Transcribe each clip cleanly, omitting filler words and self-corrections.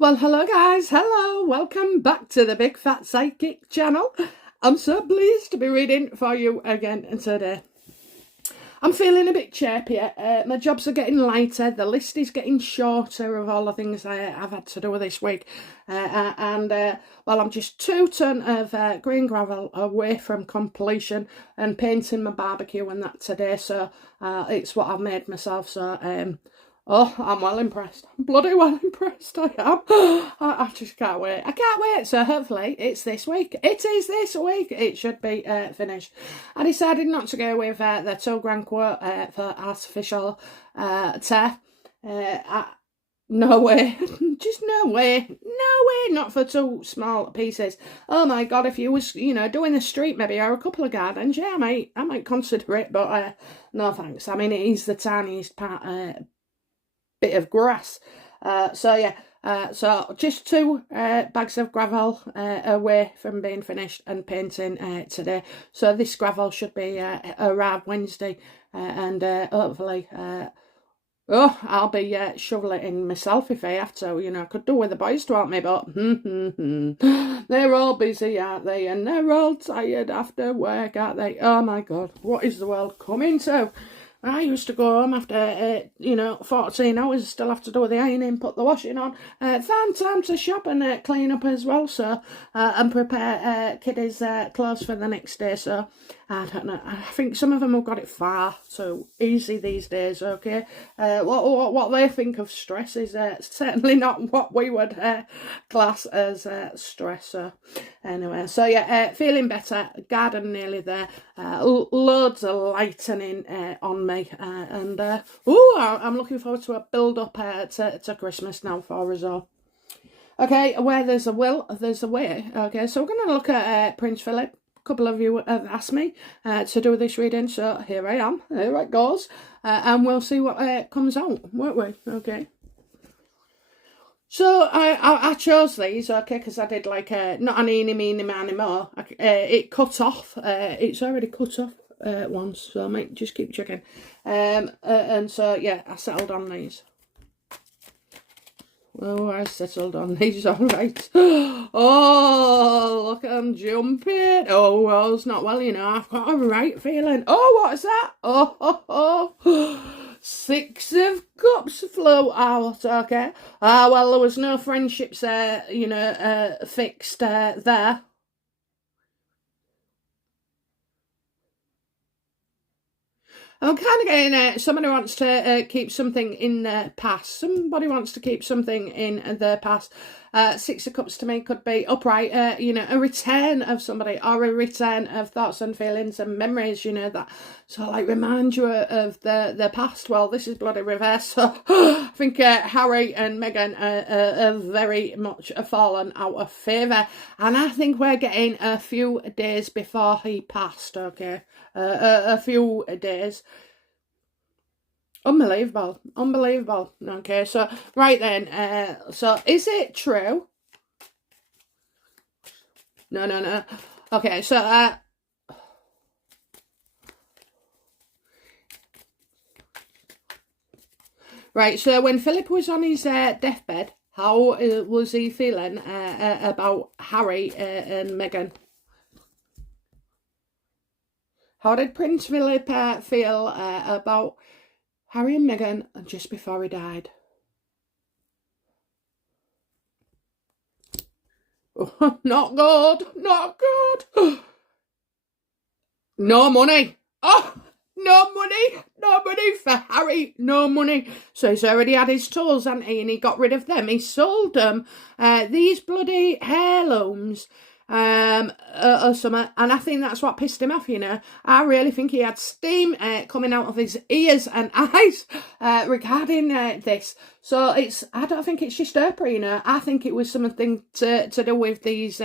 Well, hello guys, hello, welcome back to the Big Fat Psychic channel. I'm so pleased to be reading for you again today. I'm feeling a bit chirpier, my jobs are getting lighter, the list is getting shorter of all the things I've had to do this week. Well, I'm just 2 ton of green gravel away from completion and painting my barbecue and that today, so it's what I've made myself, so oh, I'm well impressed. I'm bloody well impressed, I am. I just can't wait. I can't wait. So hopefully it's this week. It is this week. It should be finished. I decided not to go with the 2 grand quote for artificial tear. No way. Just no way. No way. Not for 2 small pieces. Oh my God, if you was, doing the street maybe or a couple of gardens, yeah, I might consider it, but no thanks. I mean, it is the tiniest part, bit of grass. So just 2 bags of gravel away from being finished and painting today. So this gravel should be arrived Wednesday, and hopefully I'll be shoveling it in myself if I have to. I could do with the boys to help me, but they're all busy, aren't they? And they're all tired after work, aren't they? Oh my God, what is the world coming to? I used to go home after, 14 hours, still have to do the ironing, put the washing on, find time to shop and clean up as well, so, and prepare kiddies' clothes for the next day, so, I don't know, I think some of them have got it far too easy these days, okay? What they think of stress is certainly not what we would class as stress, so, anyway, so yeah, feeling better, garden nearly there, loads of lightening on me, I'm looking forward to a build up to Christmas now for us all. Okay, where there's a will, there's a way. Okay, so we're going to look at Prince Philip. A couple of you have asked me to do this reading, so here I am. Here it goes, and we'll see what comes out, won't we? Okay. So I chose these, okay, because I did like not an eeny, meeny, miny, mo. It cut off. It's already cut off once, so I might just keep checking. And so yeah, I settled on these. Oh, I settled on these, all right. Oh, look, I'm jumping. Oh, well, it's not well, I've got a right feeling. Oh, what's that? Oh. 6 of Cups flew out, okay. Well, there was no friendships, fixed there. I'm kind of getting somebody wants to keep something in their past. Somebody wants to keep something in their past. 6 of Cups to me could be upright, a return of somebody or a return of thoughts and feelings and memories, that sort of like remind you of the past. Well, this is bloody reverse. So I think Harry and Meghan are very much fallen out of favour. And I think we're getting a few days before he passed, okay? A few days. Unbelievable. Okay, so right then, so is it true? No. Okay, so right, so when Philip was on his deathbed, how was he feeling about Harry and Meghan? How did Prince Philip feel about Harry and Meghan just before he died? Oh, not good. No money. Oh, no money for Harry. No money. So he's already had his tools, hasn't he? And he got rid of them. He sold them. These bloody heirlooms. Or something, and I think that's what pissed him off, I really think he had steam coming out of his ears and eyes regarding this. So I don't think it's just opera, I think it was something to do with these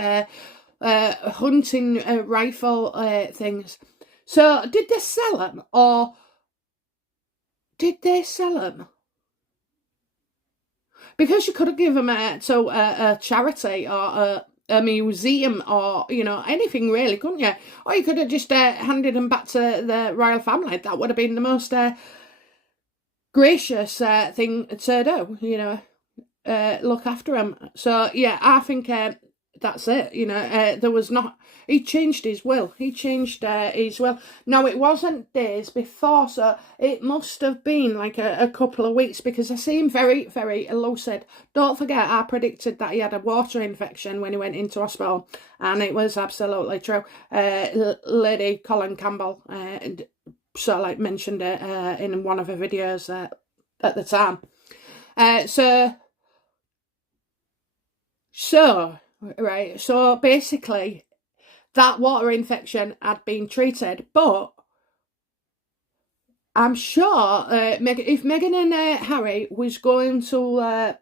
hunting rifle things. So did they sell them, or did they sell them? Because you could have given them to a charity or a museum or, anything really, couldn't you? Or you could have just handed them back to the royal family. That would have been the most gracious thing to do, look after him. So yeah, I think that's it. There was not. He changed his will. He changed his will. No, it wasn't days before, so it must have been like a couple of weeks, because I seem very, very lucid. Don't forget, I predicted that he had a water infection when he went into hospital, and it was absolutely true. Lady Colin Campbell sort of like mentioned it in one of her videos at the time. So basically, that water infection had been treated, but I'm sure if Meghan and Harry was going to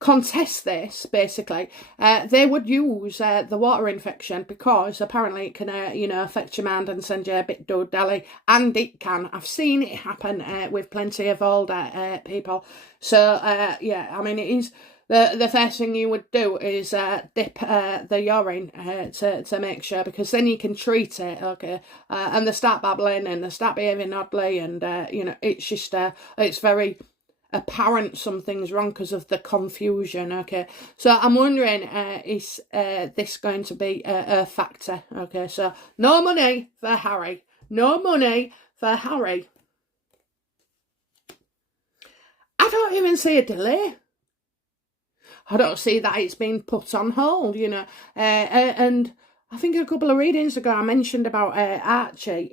contest this, basically, they would use the water infection, because apparently it can, affect your mind and send you a bit dodally, and it can. I've seen it happen with plenty of older people. So, yeah, I mean, it is. The first thing you would do is dip the urine to make sure, because then you can treat it, okay? And they start babbling and they start behaving oddly, and, it's just, it's very apparent something's wrong because of the confusion, okay? So I'm wondering, is this going to be a factor, okay? So no money for Harry. No money for Harry. I don't even see a delay. I don't see that it's been put on hold, and I think a couple of readings ago I mentioned about Archie,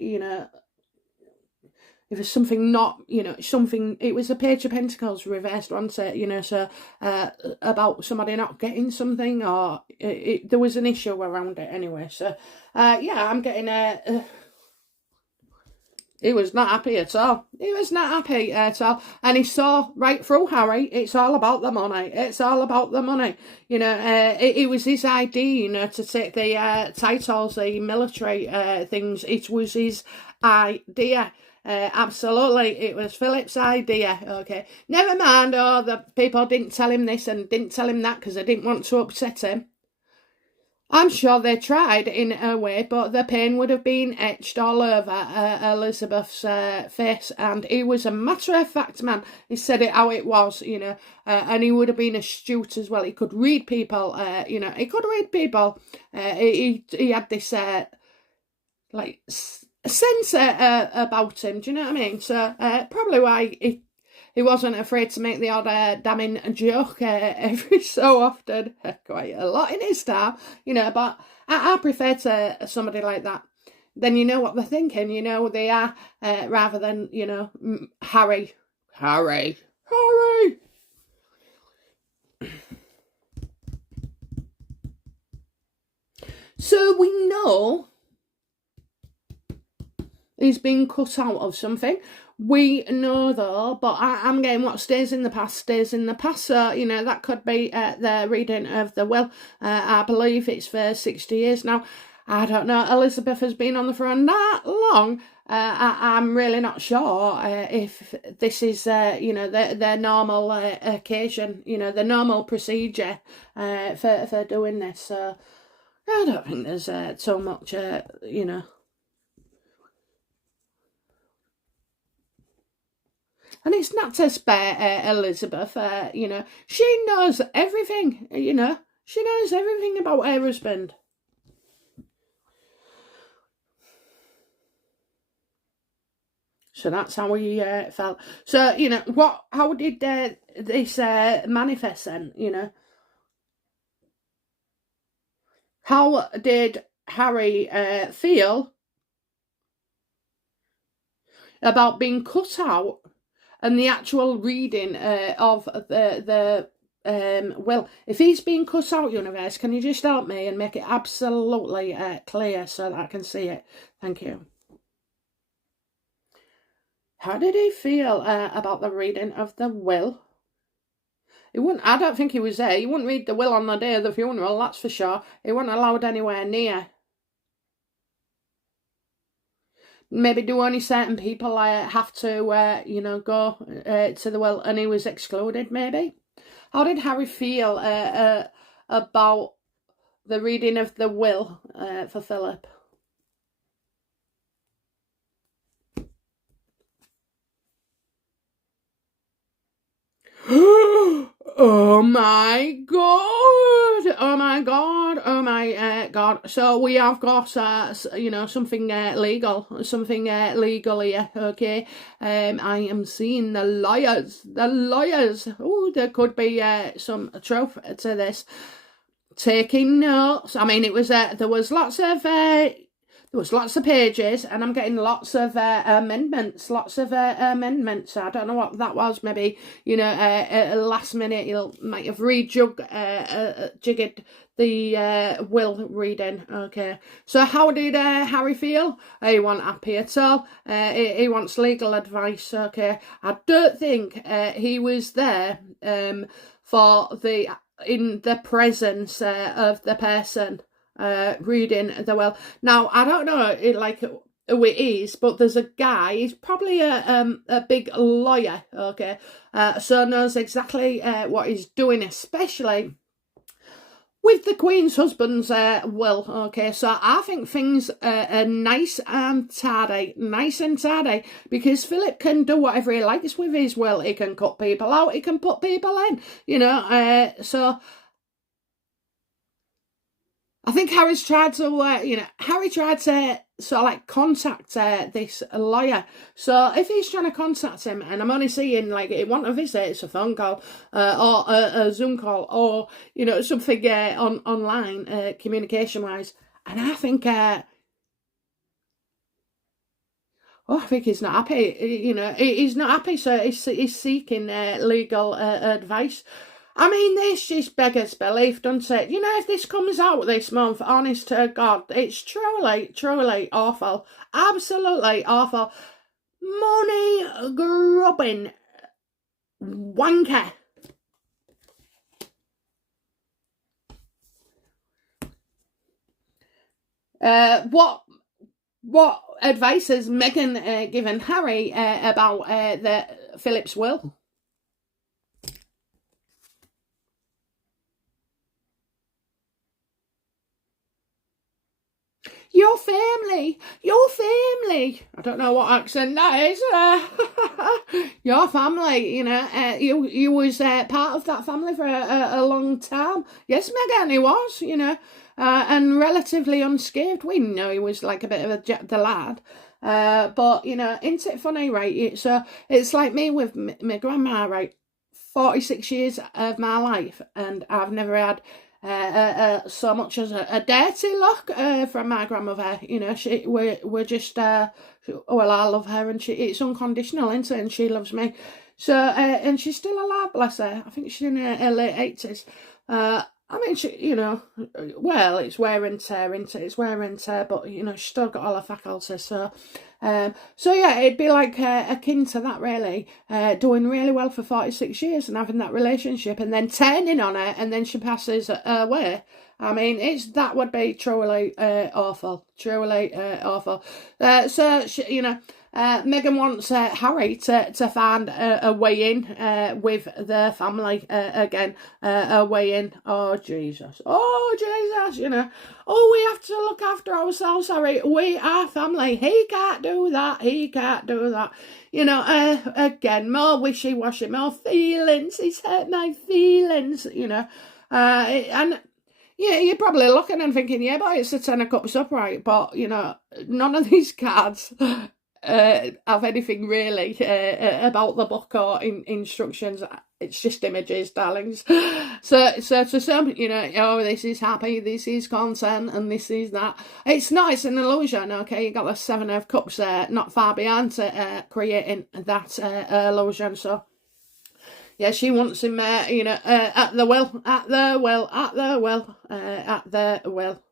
if it's something not, something, it was a Page of Pentacles reversed, wasn't it, so about somebody not getting something, or there was an issue around it anyway, so yeah, I'm getting he was not happy at all. He was not happy at all. And he saw right through Harry. It's all about the money. It's all about the money. It was his idea, to take the titles, the military things. It was his idea. Absolutely. It was Philip's idea. Okay. Never mind, the people didn't tell him this and didn't tell him that because they didn't want to upset him. I'm sure they tried in a way, but the pain would have been etched all over Elizabeth's face. And he was a matter-of-fact man. He said it how it was, and he would have been astute as well. He could read people, he could read people. He had this, sense about him, do you know what I mean? So probably why he wasn't afraid to make the odd damning joke every so often, quite a lot in his time, but I prefer to somebody like that. Then you know what they're thinking, they are, rather than, Harry. So we know he's been cut out of something. We know though, but I'm getting what stays in the past stays in the past. So, that could be the reading of the will. I believe it's for 60 years now. I don't know. Elizabeth has been on the throne that long. I'm really not sure if this is, their normal occasion, the normal procedure for doing this. So I don't think there's so much, And it's not to spare Elizabeth, she knows everything, she knows everything about her husband. So that's how he felt. So, how did this manifest then, How did Harry feel about being cut out and the actual reading of the will? If he's being cut out, universe, can you just help me and make it absolutely clear so that I can see it? Thank you. How did he feel about the reading of the will? He wouldn't. I don't think he was there. He wouldn't read the will on the day of the funeral, that's for sure. He wasn't allowed anywhere near. Maybe do only certain people have to, go to the will, and he was excluded, maybe? How did Harry feel about the reading of the will for Philip? Oh my god! Oh my god! Oh my god! So we have got, you know, something legal, something legal here. Okay, I am seeing the lawyers, the lawyers. Oh, there could be some truth to this. Taking notes. I mean, it was there was lots of pages, and I'm getting lots of amendments, lots of amendments. I don't know what that was. Maybe, you know, last minute you might have jiggered the will reading. Okay, so how did Harry feel? He wasn't happy at all. He wants legal advice. Okay, I don't think he was there for in the presence of the person reading the will. Now, I don't know who it is, but there's a guy, he's probably a big lawyer, okay, so knows exactly what he's doing, especially with the Queen's husband's will, okay, so I think things are nice and tidy, because Philip can do whatever he likes with his will. He can cut people out, he can put people in, you know, so I think Harry's tried to, Harry tried to sort of like contact this lawyer. So if he's trying to contact him, and I'm only seeing like it want a visit, it's a phone call or a Zoom call, or you know, something online communication wise, and I think I think he's not happy. You know, he's not happy, so he's seeking legal advice. I mean, this just beggars belief, doesn't it? You know, if this comes out this month, honest to God, it's truly, truly awful. Absolutely awful. Money grubbing wanker. What advice has Meghan given Harry about the Philip's will? Your family. I don't know what accent that is. Your family, you know, you was part of that family for a long time. Yes, Meghan, he was, you know, and relatively unscathed. We know he was like a bit of the lad. But, you know, isn't it funny, right? It's like me with my grandma, right? 46 years of my life, and I've never had so much as a dirty look from my grandmother. You know, we're just well, I love her, and it's unconditional, isn't it? And she loves me. So and she's still alive, bless her. I think she's in her late 80s. I mean, she, you know, well, it's wear and tear, isn't it? It's wear and tear, but you know, she's still got all her faculties. So yeah, it'd be like akin to that, really. Doing really well for 46 years and having that relationship, and then turning on her, and then she passes away. I mean, that would be truly awful, truly awful. So she, you know. Meghan wants Harry to find a way in with the family again, a way in. Oh Jesus, you know. Oh, we have to look after ourselves, Harry. We are family. He can't do that. You know, again, more wishy-washy, more feelings. He's hurt my feelings, you know. And yeah, you're probably looking and thinking, yeah, but it's a 10 of cups upright. But, you know, none of these cards have anything really about the book or instructions. It's just images, darlings. So to some, you know, oh, this is happy, this is content, and this is that. It's not, it's an illusion, okay? You got the 7 of cups not far behind creating that illusion. So yeah, she wants him, you know, at the will.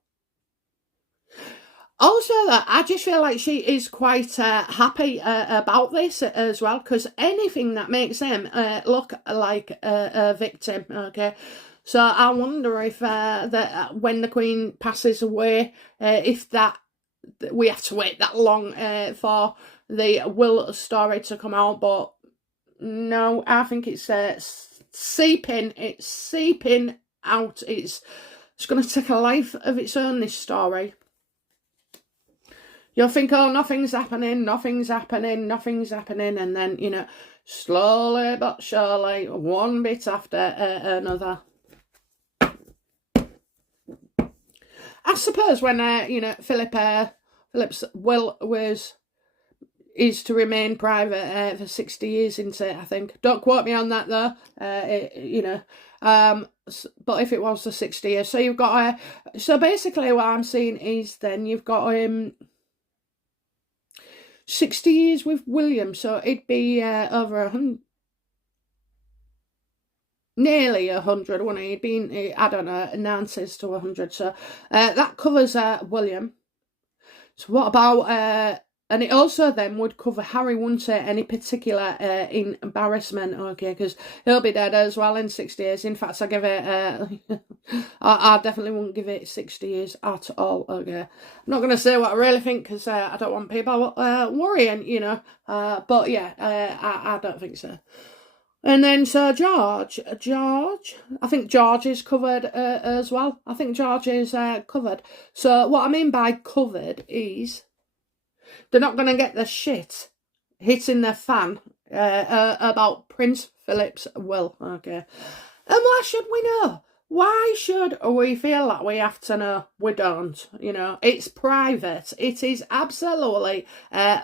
Also, I just feel like she is quite happy about this as well, because anything that makes him look like a victim, okay? So I wonder if that when the Queen passes away, if that we have to wait that long for the will story to come out. But no, I think it's seeping out. It's going to take a life of its own, this story. You'll think, oh, nothing's happening, and then, you know, slowly but surely, one bit after another. I suppose when Philip's will is to remain private for 60 years, isn't it? I think. Don't quote me on that though. But if it was the 60 years, so you've got so basically what I'm seeing is then you've got 60 years with William, so it'd be over 100. Nearly 100, wouldn't it? He'd been, I don't know, 90s to 100. So that covers William. So what about, and it also then would cover Harry, wouldn't it? Any particular embarrassment, okay? Because he'll be dead as well in 60 years. In fact, I give it, I definitely wouldn't give it 60 years at all, okay? I'm not going to say what I really think because I don't want people worrying, you know. But yeah, I don't think so. And then so George, I think George is covered as well. I think George is covered. So what I mean by covered is they're not going to get the shit hitting their fan about Prince Philip's will, okay? And why should we know? Why should we feel like we have to know? We don't, you know. It's private. It is absolutely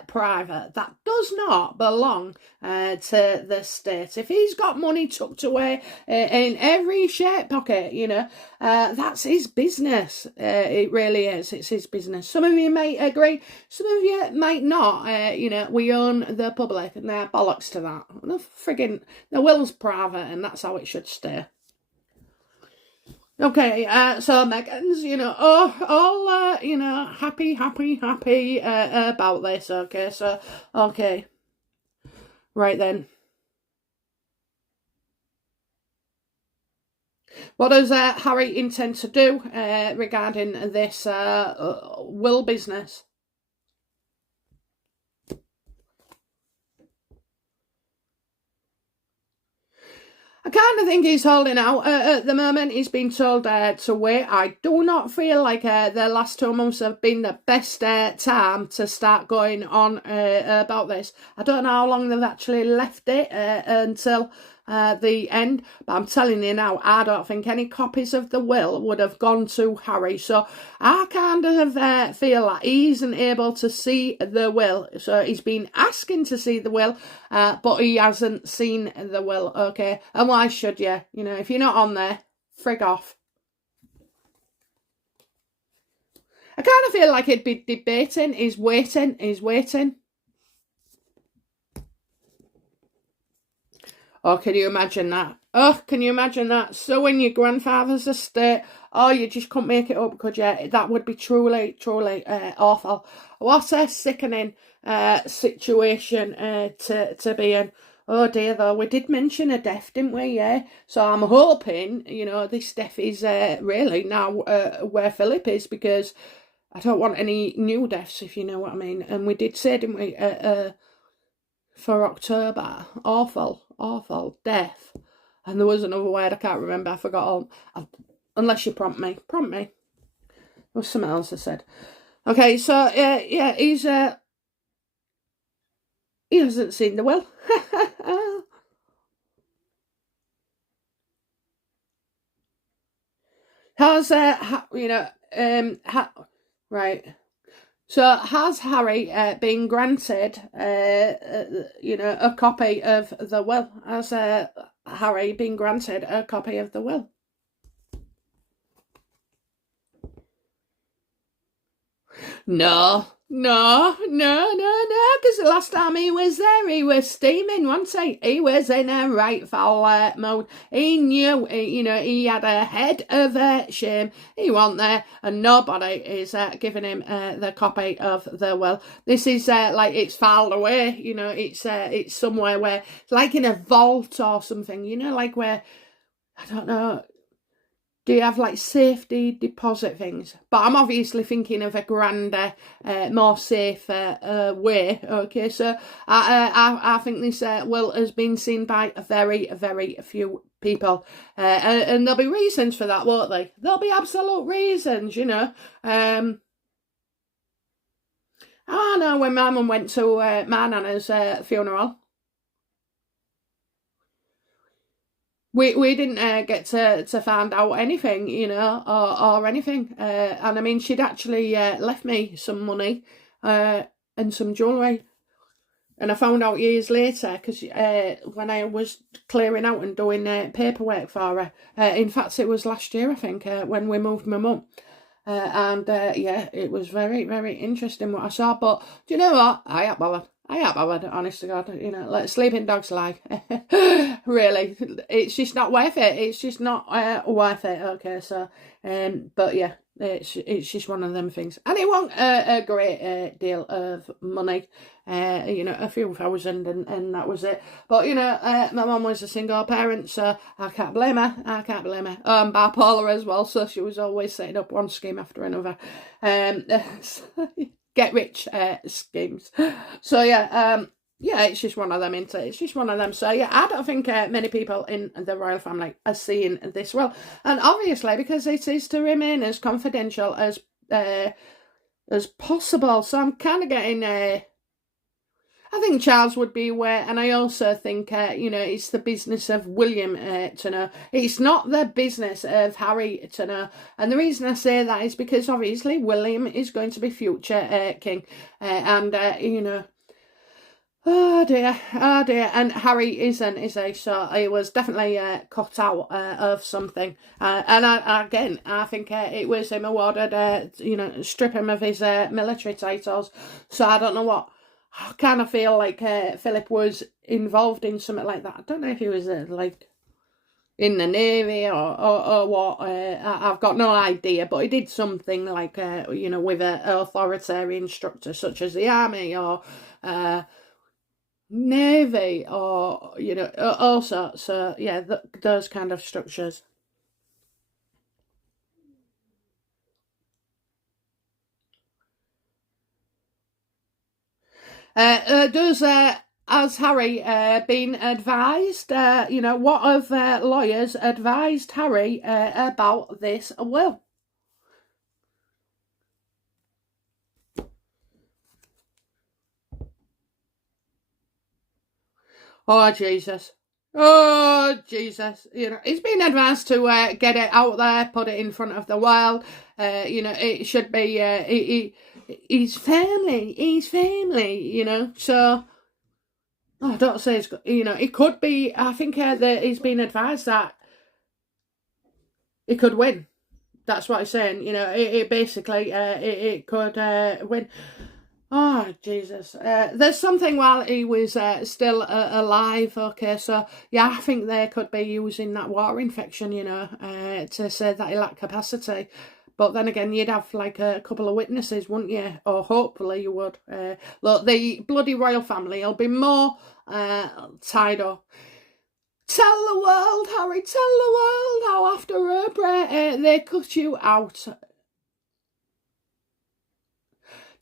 private. That does not belong to the state. If he's got money tucked away in every shape pocket, you know, that's his business. It really is. It's his business. Some of you may agree. Some of you might not. You know, we own the public and they're bollocks to that. The will's private and that's how it should stay. Okay, so Meghan's, you know, all you know, happy about this, okay, so, okay, right then. What does Harry intend to do regarding this will business? I kind of think he's holding out at the moment. He's been told to wait. I do not feel like the last 2 months have been the best time to start going on about this. I don't know how long they've actually left it until the end, but I'm telling you now, I don't think any copies of the will would have gone to Harry. So I kind of feel like he isn't able to see the will. So he's been asking to see the will, but he hasn't seen the will, okay? And why should you? You know, if you're not on there, frig off. I kind of feel like he'd be debating. He's waiting. Oh, can you imagine that? Oh, can you imagine that? So in your grandfather's estate, oh, you just couldn't make it up, could you? That would be truly awful. What a sickening situation to be in. Oh dear, though, we did mention a death, didn't we? Yeah. So I'm hoping, you know, this death is really now where Philip is, because I don't want any new deaths, if you know what I mean. And we did say, didn't we, for October, awful death. And there was another word I can't remember. I forgot all. Unless you prompt me. There was something else I said. Okay, so yeah, he hasn't seen the will. Has right. So has Harry been granted, you know, a copy of the will? Has Harry been granted a copy of the will? No, because the last time he was there, he was steaming, wasn't he? He was in a right foul mode. He knew, you know, he had a head of shame. He wasn't there, and nobody is giving him the copy of the will. This is like it's filed away, you know, it's somewhere where, like in a vault or something, you know, like where, I don't know, do you have like safety deposit things? But I'm obviously thinking of a grander, more safer way. Okay, so I think this will has been seen by very few people, and there'll be reasons for that, won't they? There'll be absolute reasons, you know. I know when my mum went to my nana's funeral. we didn't get to find out anything, you know, or anything. And I mean, she'd actually left me some money and some jewellery. And I found out years later, because when I was clearing out and doing paperwork for her, in fact, it was last year, I think, when we moved my mum. Yeah, it was very, very interesting what I saw. But do you know what? I ain't bothered, honest to God. You know, like sleeping dogs lie. Really, it's just not worth it. It's just not worth it. Okay, so, but yeah, it's just one of them things. And it wasn't a great deal of money. You know, a few thousand, and that was it. But you know, my mum was a single parent, so I can't blame her. Bipolar as well, so she was always setting up one scheme after another. Get rich schemes. So yeah, yeah, it's just one of them, isn't it? It's just one of them. So yeah, I don't think many people in the royal family are seeing this well, and obviously because it is to remain as confidential as possible. So I'm kind of getting. I think Charles would be aware, and I also think, you know, it's the business of William to know. It's not the business of Harry to know. And the reason I say that is because, obviously, William is going to be future king. You know, oh dear. And Harry isn't, is he? So he was definitely cut out of something. Again, I think it was him awarded, you know, strip him of his military titles. So I don't know what. I kind of feel like Philip was involved in something like that. I don't know if he was like in the Navy or what. I've got no idea, but he did something like, you know, with an authoritarian structure such as the army or Navy or, you know, all sorts. So, yeah, those kind of structures. Has Harry been advised? You know, what have lawyers advised Harry about this will? Oh, Jesus. Oh, Jesus. You know, he's been advised to get it out there, put it in front of the world. You know, it should be, he's family, you know, so... Oh, I don't say it's, you know, it could be, I think that he's been advised that he could win. That's what he's saying, you know, it basically, it could win. Oh, Jesus. There's something while he was still alive, okay, so, yeah, I think they could be using that water infection, you know, to say that he lacked capacity. But then again, you'd have like a couple of witnesses, wouldn't you? Or hopefully you would. Look, the bloody royal family will be more tied up. Tell the world, Harry, tell the world how after Oprah they cut you out.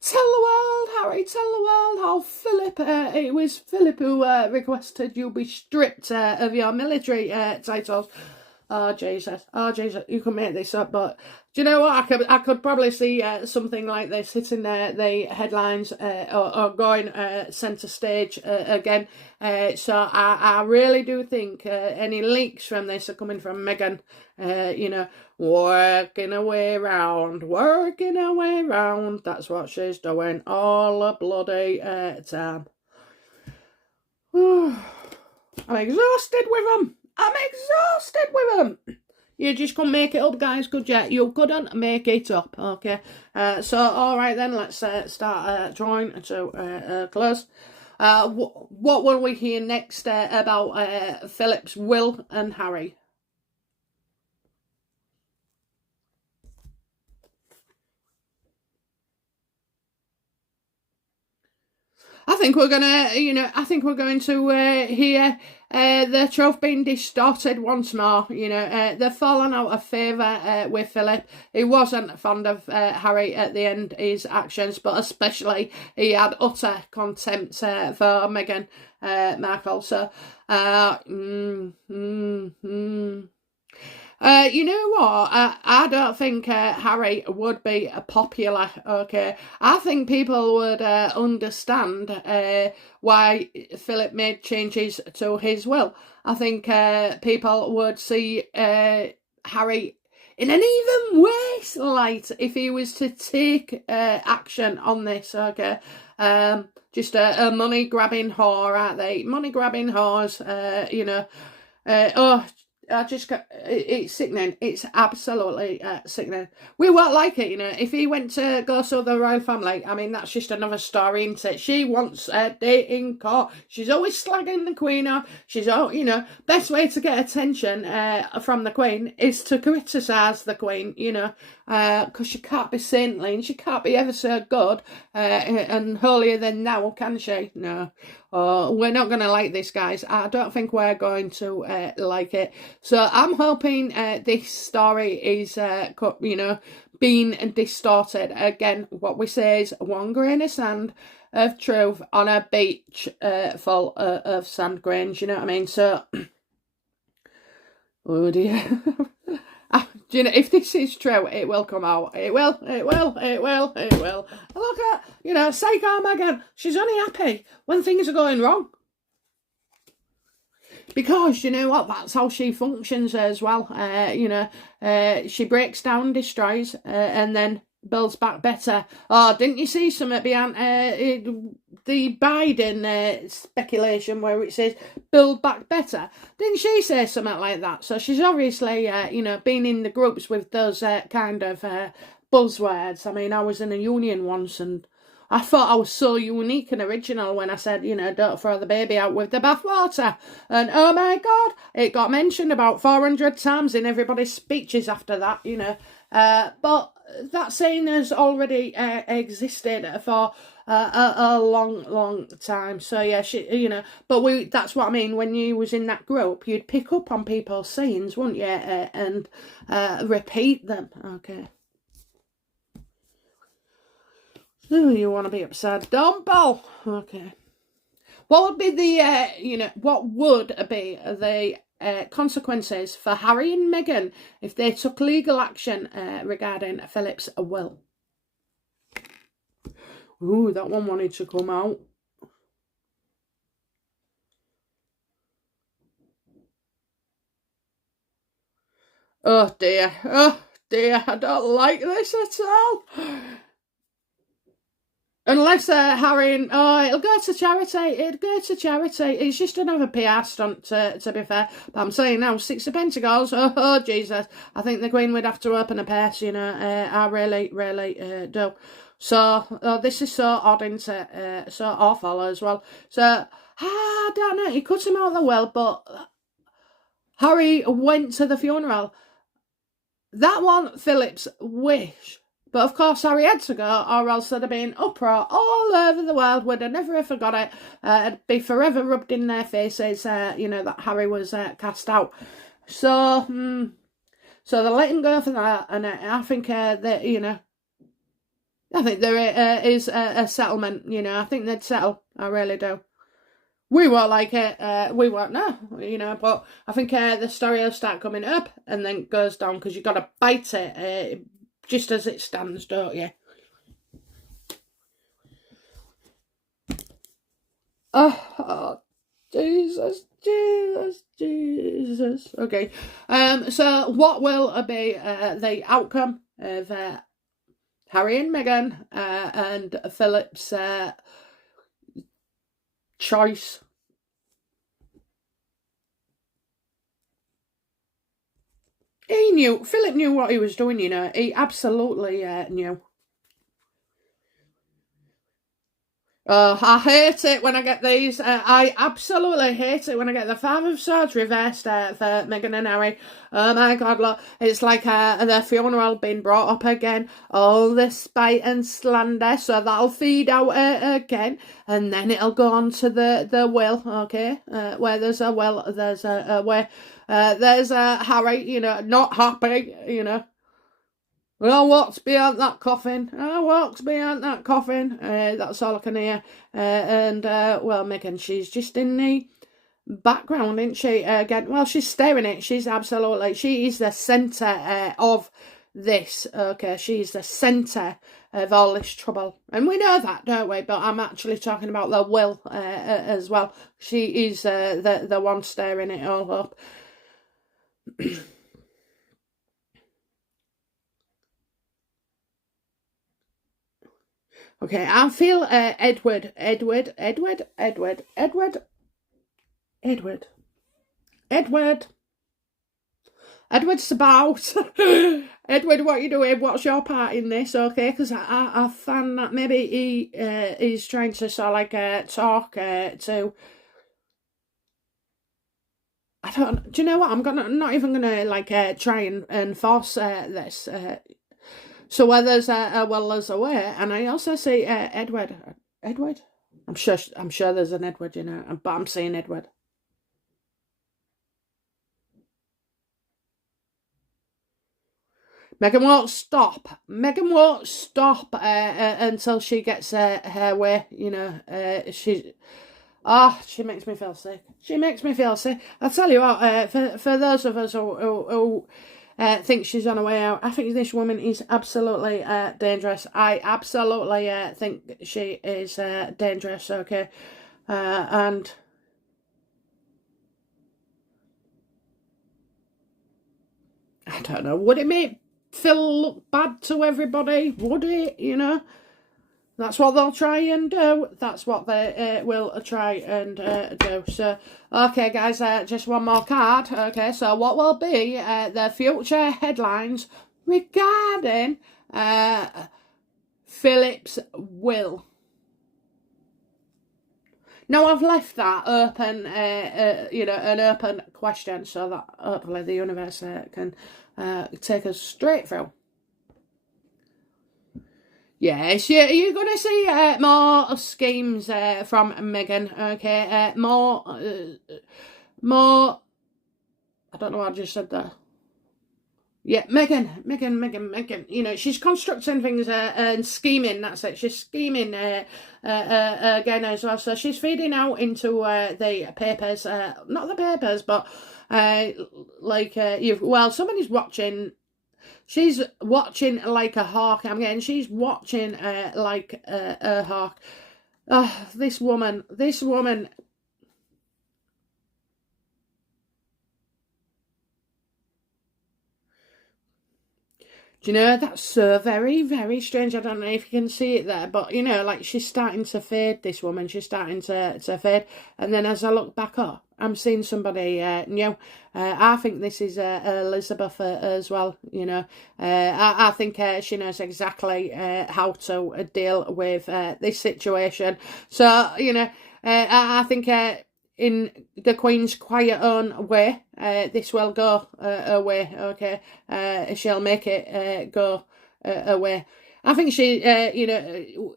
Tell the world, Harry, tell the world how Philip, it was Philip who requested you be stripped of your military titles. Oh, Jesus. Oh, Jesus. You can make this up, but do you know what? I could probably see something like this hitting the headlines or going centre stage again. So I really do think any leaks from this are coming from Meghan, you know, working her way round. That's what she's doing all the bloody time. I'm exhausted with them. You just couldn't make it up, guys, could you? You couldn't make it up, okay? So, all right then, let's start drawing to a close. What will we hear next about Philip's will and Harry? I think we're gonna, you know, hear the truth being distorted once more. You know, they've fallen out of favour with Philip. He wasn't fond of Harry at the end, his actions, but especially he had utter contempt for Meghan Markle. So, You know what? I don't think Harry would be popular, okay? I think people would understand why Philip made changes to his will. I think people would see Harry in an even worse light if he was to take action on this, okay? Just a money-grabbing whore, aren't they? Money-grabbing whores, you know. I just got, it's sickening. It's absolutely sickening. We won't like it, you know. If he went to go to the royal family, I mean, that's just another story, isn't it? She wants a date in court. She's always slagging the Queen off. She's, you know, best way to get attention from the Queen is to criticise the Queen, you know, because she can't be saintly and she can't be ever so good and holier than thou, can she? No. We're not going to like this, guys. I don't think we're going to like it. So I'm hoping this story is, you know, being distorted. Again, what we say is one grain of sand of truth on a beach full of sand grains, you know what I mean? So, oh dear. Do you know, if this is true, it will come out. It will. Look at, you know, Psycho Meghan. She's only happy when things are going wrong. Because, you know what, that's how she functions as well. You know, she breaks down, destroys, and then builds back better. Oh, didn't you see something behind the Biden speculation where it says build back better? Didn't she say something like that? So she's obviously, you know, been in the groups with those kind of buzzwords. I mean, I was in a union once and I thought I was so unique and original when I said, you know, don't throw the baby out with the bathwater. And oh my God, it got mentioned about 400 times in everybody's speeches after that, you know. But that saying has already existed for a long time. So yeah, you know, but that's what I mean. When you was in that group, you'd pick up on people's sayings, wouldn't you? And repeat them. Okay. Oh, you want to be upside down, pal? Okay. What would be the, you know, what would be the consequences for Harry and Meghan if they took legal action regarding Philip's will? Ooh, that one wanted to come out. Oh dear, I don't like this at all. Unless Harry and... Oh, it'll go to charity. It'll go to charity. It's just another PR stunt, to be fair. But I'm saying now, 60 Pentagons. Oh, Jesus. I think the Queen would have to open a purse, you know. I really do. So, this is so odd, isn't it? So awful as well. So, I don't know. He cut him out of the will, but Harry went to the funeral. That one, Philip's wish. But of course, Harry had to go, or else there'd have been uproar all over the world. Would have never have forgot it. It'd be forever rubbed in their faces, you know, that Harry was cast out. So, so they let him go for that, and I think that, you know, I think there is a settlement, you know. I think they'd settle. I really do. We won't like it. We won't know, you know. But I think the story will start coming up and then goes down because you've got to bite it just as it stands, don't you? Oh, Jesus. Okay. So what will be the outcome of Harry and Meghan and Philip's choice? He knew. Philip knew what he was doing, you know. He absolutely knew. Oh, I hate it when I get these. I absolutely hate it when I get the Five of Swords reversed for Meghan and Harry. Oh my God, look. It's like their funeral being brought up again. All this spite and slander. So that'll feed out again. And then it'll go on to the will, okay? Where there's a will, there's a way. There's Harry, you know, not happy, you know. Well, what's behind that coffin? What's behind that coffin? That's all I can hear. Well, Meghan, she's just in the background, isn't she? Again, well, she's staring it. She is the centre of this. Okay, she's the centre of all this trouble, and we know that, don't we? But I'm actually talking about the will as well. She is the one stirring it all up. Okay, I feel Edward's about. Edward, what are you doing? What's your part in this? Okay, because I found that maybe he is trying to sort of like talk to. I don't. Do you know what? not even gonna like try and force this. So where there's a well, there's a way, and I also see Edward. Edward. I'm sure there's an Edward, you know, but I'm seeing Edward. Meghan won't stop. Meghan won't stop until she gets her way. You know, she makes me feel sick. She makes me feel sick. I'll tell you what. For those of us who think she's on her way out, I think this woman is absolutely dangerous. I absolutely think she is dangerous. Okay, and. I don't know. Would it make Phil look bad to everybody? Would it? You know, that's what they'll try and do. That's what they will try and do. So, okay, guys, just one more card. Okay, so what will be the future headlines regarding Philip's will? Now, I've left that open, you know, an open question so that hopefully the universe can take us straight through. Yes, you're going to see more schemes from Meghan, okay? More, I don't know what I just said there. Yeah, Meghan. You know, she's constructing things and scheming. That's it. She's scheming again as well. So she's feeding out into the papers, not the papers, but somebody's watching. She's watching like a hawk. She's watching like a hawk. Oh, this woman. Do you know, that's so very, very strange. I don't know if you can see it there, but, you know, like, she's starting to fade, this woman. She's starting to fade. And then as I look back up, I'm seeing somebody new. I think this is Elizabeth as well, you know. I think she knows exactly how to deal with this situation. So, you know, I think... in the Queen's quiet own way, this will go away, okay? She'll make it go away. I think she, you know,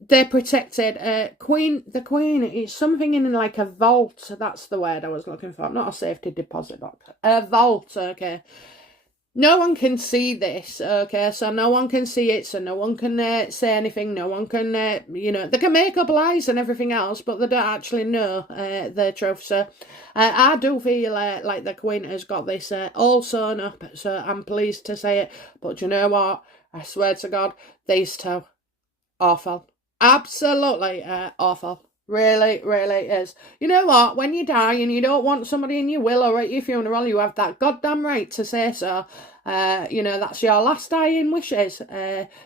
they're protected. The Queen is something in like a vault. That's the word I was looking for. Not a safety deposit box. A vault, okay? No one can see this, okay? So no one can see it, so no one can say anything. No one can, you know, they can make up lies and everything else, but they don't actually know the truth. So I do feel like the Queen has got this all sewn up, so I'm pleased to say it. But you know what? I swear to God, these two, awful. Absolutely awful. Really, really is. You know what? When you die and you don't want somebody in your will or at your funeral, you have that goddamn right to say so. You know, that's your last dying wishes.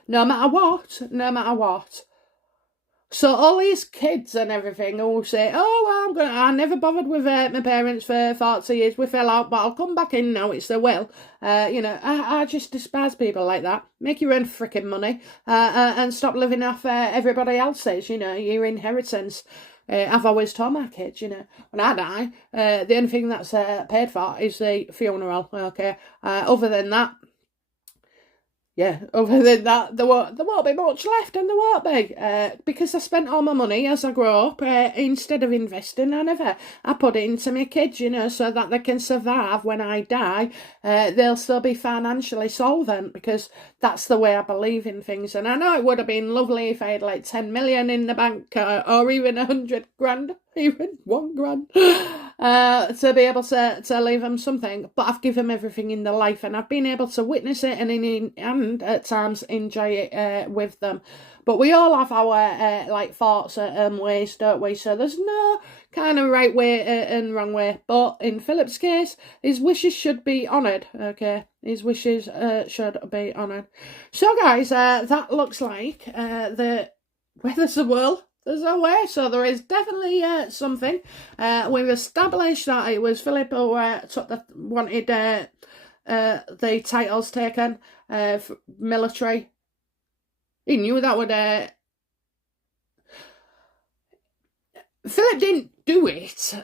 No matter what. No matter what. So all these kids and everything all say, oh, well, I never bothered with my parents for 40 years. We fell out, but I'll come back in now. It's their will. You know, I just despise people like that. Make your own freaking money and stop living off everybody else's, you know, your inheritance. I've always told my kids, you know, when I die, the only thing that's paid for is the funeral, okay? Other than that, yeah, other than that, there won't be much left, and there won't be, because I spent all my money as I grew up, instead of investing, I put it into my kids, you know, so that they can survive when I die. They'll still be financially solvent, because that's the way I believe in things. And I know it would have been lovely if I had like 10 million in the bank, or even 100 grand, even 1 grand. to be able to leave them something, but I've given them everything in their life, and I've been able to witness it and at times enjoy it with them. But we all have our like thoughts and ways, don't we? So there's no kind of right way and wrong way. But in Philip's case, his wishes should be honoured. Okay, his wishes should be honoured. So guys, that looks like where there's a will, there's a way. So there is definitely something. We've established that it was Philip who wanted the titles taken, military. He knew that would. Philip didn't do it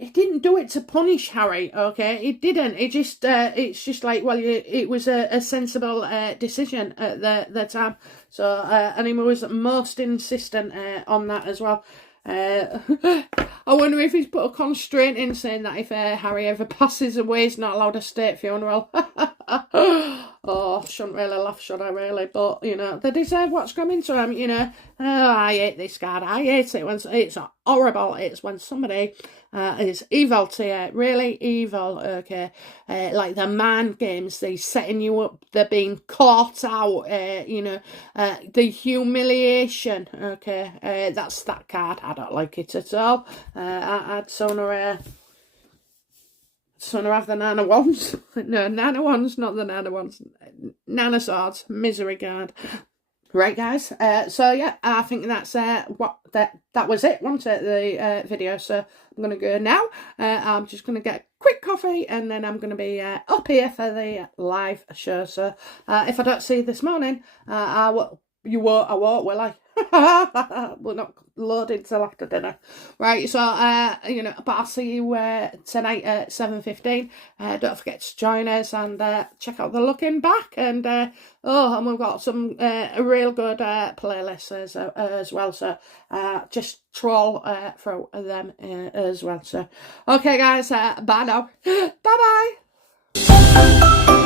he didn't do it to punish Harry. Okay, he didn't. It just it's just like, well, it was a sensible decision at the time. So and he was most insistent on that as well. I wonder if he's put a constraint in saying that if Harry ever passes away, he's not allowed a state funeral. Oh, shouldn't really laugh, should I really? But, you know, they deserve what's coming to them, you know. Oh, I hate this card. I hate it when it's horrible. It's when somebody is evil to you, really evil, okay. Like the mind games, they're setting you up, they're being caught out, you know, the humiliation, okay. That's that card. I don't like it at all. I'd sooner have the Nana Wands. No, Nana Wands, not the Nana Wands. Nana Swords, misery card. Right, guys. So yeah, I think that's that was it, wasn't it? The video. So I'm gonna go now. I'm just gonna get a quick coffee, and then I'm gonna be up here for the live show. So if I don't see you this morning, I won't, will I? We're not loaded till after dinner, right? So you know, but I'll see you tonight at 7:15. Don't forget to join us and check out the looking back, and and we've got some real good playlists as well. So just troll through them as well. So okay, guys, bye now. Bye bye.